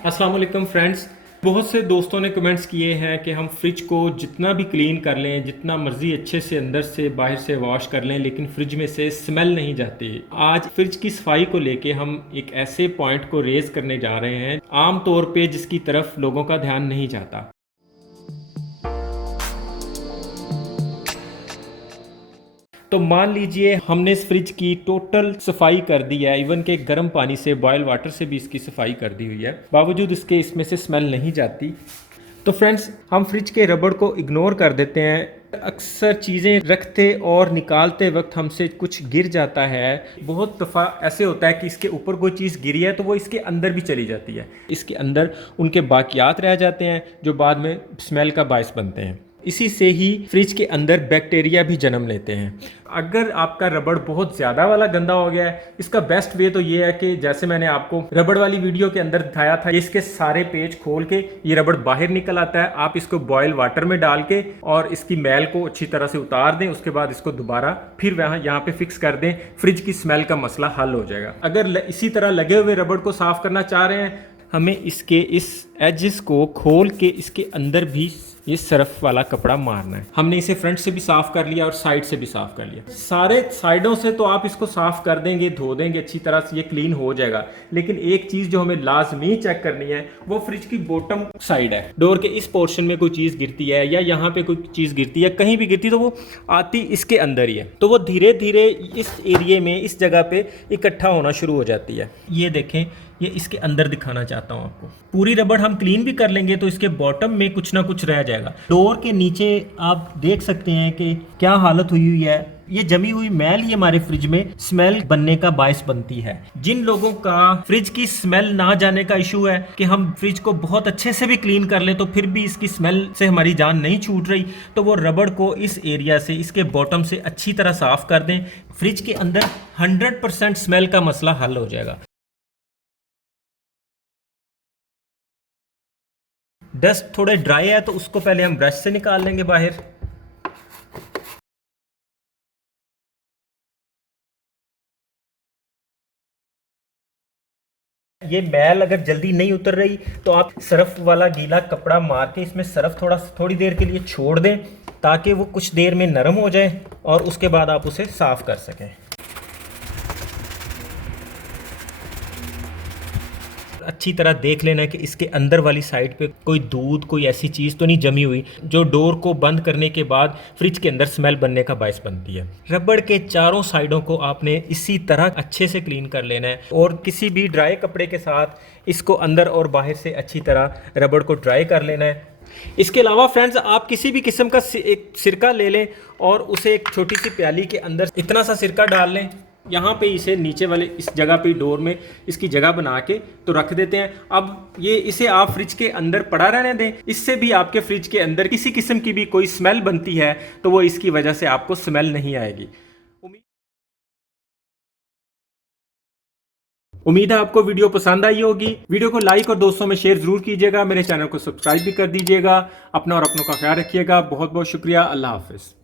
अस्सलाम वालेकुम फ्रेंड्स। बहुत से दोस्तों ने कमेंट्स किए हैं कि हम फ्रिज को जितना भी क्लीन कर लें, जितना मर्ज़ी अच्छे से अंदर से बाहर से वॉश कर लें, लेकिन फ्रिज में से स्मेल नहीं जाती। आज फ्रिज की सफाई को लेके हम एक ऐसे पॉइंट को रेज करने जा रहे हैं आम तौर पे जिसकी तरफ लोगों का ध्यान नहीं जाता। तो मान लीजिए हमने इस फ्रिज की टोटल सफाई कर दी है, इवन के गर्म पानी से, बॉयल वाटर से भी इसकी सफाई कर दी हुई है, बावजूद इसके इसमें से स्मेल नहीं जाती। तो फ्रेंड्स, हम फ्रिज के रबड़ को इग्नोर कर देते हैं। अक्सर चीज़ें रखते और निकालते वक्त हमसे कुछ गिर जाता है। बहुत दफ़ा ऐसे होता है कि इसके ऊपर कोई चीज़ गिरी है तो वो इसके अंदर भी चली जाती है, इसके अंदर उनके बाकियात रह जाते हैं जो बाद में स्मेल का बायस बनते हैं। इसी से ही फ्रिज के अंदर बैक्टीरिया भी जन्म लेते हैं। अगर आपका रबड़ बहुत ज़्यादा वाला गंदा हो गया है, इसका बेस्ट वे तो ये है कि जैसे मैंने आपको रबड़ वाली वीडियो के अंदर दिखाया था, इसके सारे पेज खोल के ये रबड़ बाहर निकल आता है। आप इसको बॉयल वाटर में डाल के और इसकी मैल को अच्छी तरह से उतार दें, उसके बाद इसको दोबारा फिर यहाँ पे फिक्स कर दें, फ्रिज की स्मेल का मसला हल हो जाएगा। अगर इसी तरह लगे हुए रबड़ को साफ करना चाह रहे हैं, हमें इसके इस एजेस को खोल के इसके अंदर भी ये सरफ वाला कपड़ा मारना है। हमने इसे फ्रंट से भी साफ कर लिया और साइड से भी साफ कर लिया। सारे साइडों से तो आप इसको साफ कर देंगे, धो देंगे अच्छी तरह से, ये क्लीन हो जाएगा। लेकिन एक चीज जो हमें लाजमी चेक करनी है वो फ्रिज की बॉटम साइड है। डोर के इस पोर्शन में कोई चीज गिरती है या यहाँ पे कोई चीज गिरती है, कहीं भी गिरती तो वो आती इसके अंदर ही है, तो वो धीरे धीरे इस एरिए में, इस जगह पे इकट्ठा होना शुरू हो जाती है। ये देखें, ये इसके अंदर दिखाना चाहता हूँ आपको। पूरी रबड़ हम क्लीन भी कर लेंगे तो इसके बॉटम में कुछ ना कुछ रह जाएगा। डोर के नीचे आप देख सकते हैं कि क्या हालत हुई हुई है। ये जमी हुई मैल ही हमारे फ्रिज में स्मेल बनने का बायस बनती है। जिन लोगों का फ्रिज की स्मेल ना जाने का इशू है कि हम फ्रिज को बहुत अच्छे से भी क्लीन कर ले तो फिर भी इसकी स्मेल से हमारी जान नहीं छूट रही, तो वो रबड़ को इस एरिया से, इसके बॉटम से अच्छी तरह साफ कर दें। फ्रिज के अंदर 100% स्मेल का मसला हल हो जाएगा। डस्ट थोड़े ड्राई है तो उसको पहले हम ब्रश से निकाल लेंगे बाहर। ये मैल अगर जल्दी नहीं उतर रही तो आप सरफ वाला गीला कपड़ा मार के इसमें सरफ थोड़ी देर के लिए छोड़ दें ताकि वो कुछ देर में नरम हो जाए और उसके बाद आप उसे साफ कर सकें। अच्छी तरह देख लेना है कि इसके अंदर वाली साइड पे कोई दूध, कोई ऐसी चीज़ तो नहीं जमी हुई जो डोर को बंद करने के बाद फ्रिज के अंदर स्मेल बनने का बायस बनती है। रबड़ के चारों साइडों को आपने इसी तरह अच्छे से क्लीन कर लेना है और किसी भी ड्राई कपड़े के साथ इसको अंदर और बाहर से अच्छी तरह रबड़ को ड्राई कर लेना है। इसके अलावा फ्रेंड्स, आप किसी भी किस्म का एक सिरका ले लें और उसे एक छोटी सी प्याली के अंदर इतना सा सिरका डाल लें। यहाँ पे इसे नीचे वाले इस जगह पे डोर में इसकी जगह बना के तो रख देते हैं। अब ये इसे आप फ्रिज के अंदर पड़ा रहने दें। इससे भी आपके फ्रिज के अंदर किसी किस्म की भी कोई स्मेल बनती है तो वो इसकी वजह से आपको स्मेल नहीं आएगी। उम्मीद है आपको वीडियो पसंद आई होगी। वीडियो को लाइक और दोस्तों में शेयर जरूर कीजिएगा। मेरे चैनल को सब्सक्राइब भी कर दीजिएगा। अपना और अपनों का ख्याल रखिएगा। बहुत बहुत शुक्रिया। अल्लाह हाफिज।